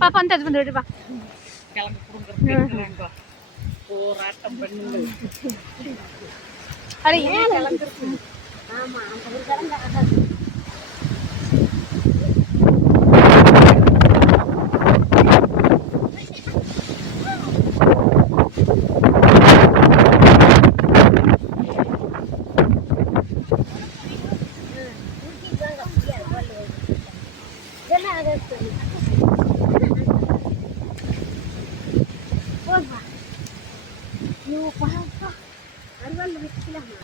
பாப்பா வந்து அது வந்து விடுப்பா. கிளம்பி கொடுங்க போராட்டம் பண்ணுங்கள். அது ஏன் கிளம்பிருக்கு? ஆமா அந்த ஒரு கடை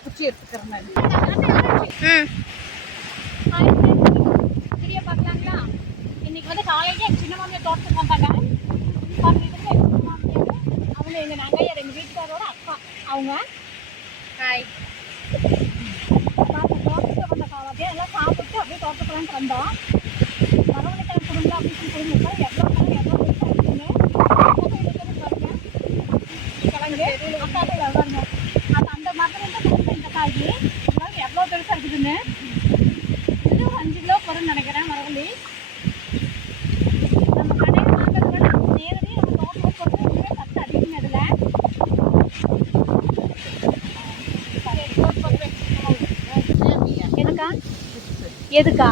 குச்சி எடுத்துக்கிறேன். வீடியோ பார்க்கலாங்களா? இன்னைக்கு வந்து காலையில எங்கள் சின்ன மாமியார் தோட்டத்துக்கு வந்தாங்க. அவங்க எங்கள் நங்கையார் எங்கள் வீட்டுக்காரோட அக்கா அவங்க. ஹாய். தோட்டத்துக்கு வந்த அப்படியே எல்லாம் சாப்பிட்டு அப்படியே தோட்டத்துலான்ட்டு வந்தோம். மரவள்ளிக்கிழங்கு கொடுங்க அப்படின்னு சொல்லி கொடுங்க. எவ்வளோ இருக்குன்னு கிழங்கு அக்காவே வருவாங்க. அது அந்த மரத்துலேருந்து கொடுத்த இந்த காய் எவ்வளோ பெருசாக இருக்குதுன்னு. இது ஒரு 5 கிலோ வரும்னு நினைக்கிறேன் மரவள்ளி. நம்ம கடையில் வாங்குறத நம்ம நேரடி நம்ம தோட்டத்தில் போட்டு இன்னுமே சத்து அதிகமாக இதில். எதுக்கா எதுக்கா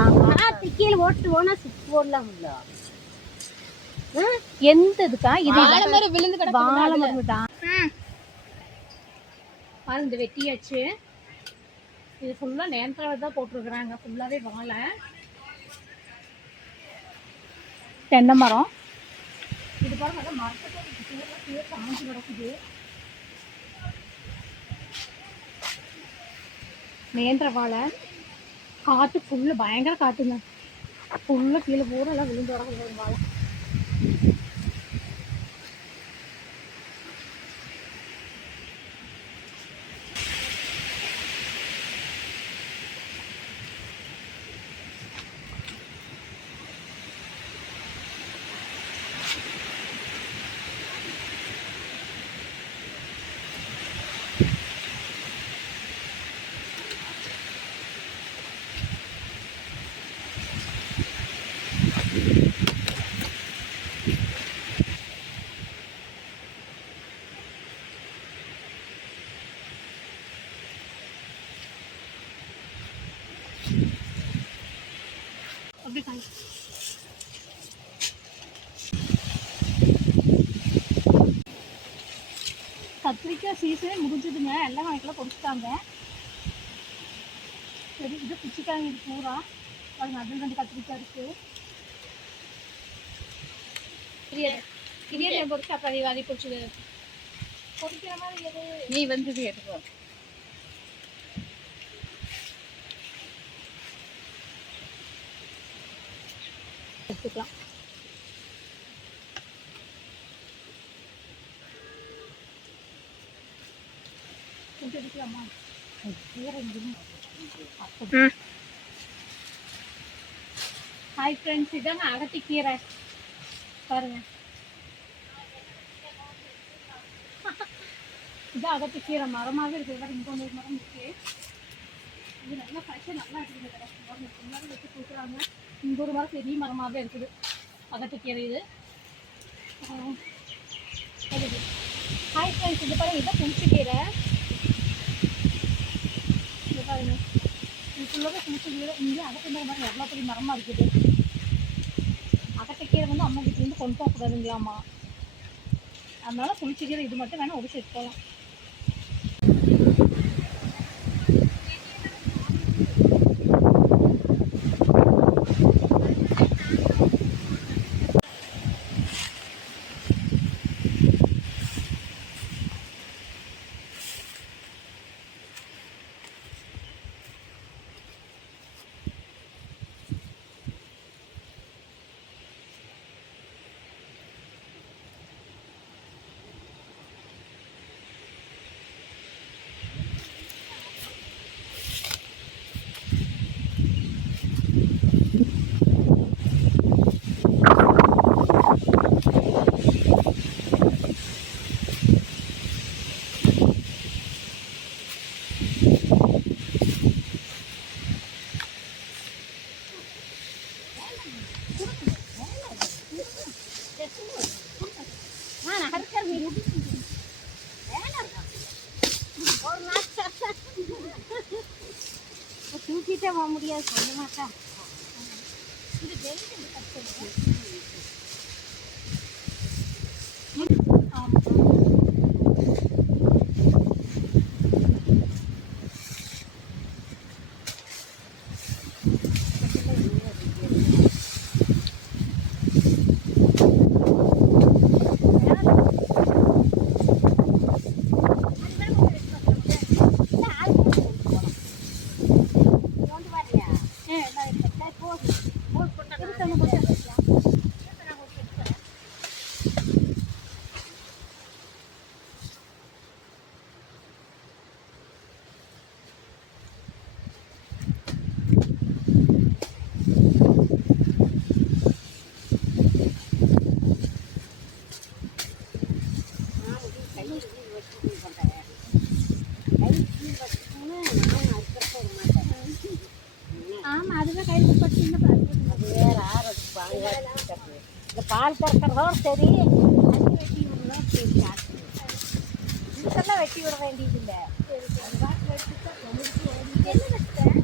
கீழே ஓட்டு போனா போடலாம். எந்த இதுக்கா இது மாதிரி விழுந்து கிடக்கு. இந்த வெட்டியாச்சு. இது ஃபுல்லாக நேந்திராவை தான் போட்டிருக்குறாங்க. ஃபுல்லாகவே வாழை தென்னை மரம். இது பாருங்க மரத்துக்கு காஞ்சி கிடக்குது. நேந்திர வாழை காற்று ஃபுல்லு பயங்கர காற்றுங்க. ஃபுல்லாக கீழே பூரா எல்லாம் விழுந்து கிடக்குது வாழை. கத்திரிக்காய் சீசனே முடிஞ்சதுங்க. எல்லாம் வாங்கிக்கலாம் பொறிச்சிட்டாங்க. சரி இது பிடிச்சிட்டாங்க. இது பூரா பாருங்க. அது 2 கத்திரிக்காய் இருக்கு. கிரியை பொறிச்சு அப்போ அதை பொறிச்சு பொறிக்கிற மாதிரி எது நீ வந்து இது எடுத்துக்கோ. எடுத்துக்கலாம். எடுக்கலாமா? ஹாய் ஃப்ரெண்ட்ஸ், இதாங்க அகத்திக்கீரை பாருங்க. இதான் அகத்திக்கீரை மரமாகவே இருக்குது. இங்கே ஒரு மரம் இருக்கு. இது நல்லா ஃப்ரெஷ்ஷாக நல்லா இருக்குது. எல்லாரும் வச்சு கொடுக்குறாங்க. இங்கே ஒரு மரம் பெரிய மரமாகவே இருக்குது அகத்திக்கீரை. இது ஹாய் ஃப்ரெண்ட்ஸ், இது பாருங்க. இதான் புளிச்சக்கீரை. இது பாருங்க. இது ஃபுல்லாகவே புளிச்சக்கீரை. இங்கே அகத்திக்கீரை பாருங்க எவ்வளோ பெரிய மரமாக இருக்குது. அகத்திக்கீரை வந்து அம்மா வீட்டிலேருந்து கொண்டு போகக்கூடாதுங்களாமா. அதனால புளிச்சக்கீரை இது மட்டும் வேணால் ஒடிச்சு எடுத்துக்கலாம். போக முடியாது சொல்ல மாட்டா. இது வெயிட் இந்த கஷ்டம். ஆமாம். ஆமாம், அதுதான் கையில் பட்டு அது வேற ஆறதுக்கு இந்த பால் கறக்கிறதோட சரி, அது வெட்டி விடலாம். சரி இதெல்லாம் வெட்டி விட வேண்டியதில்லை. அது பாட்டில் எடுத்துட்டா தொண்ணூற்றி என்ன வச்சுட்டேன்.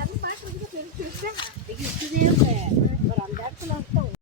அது பாட்டு பெருசு இதுவே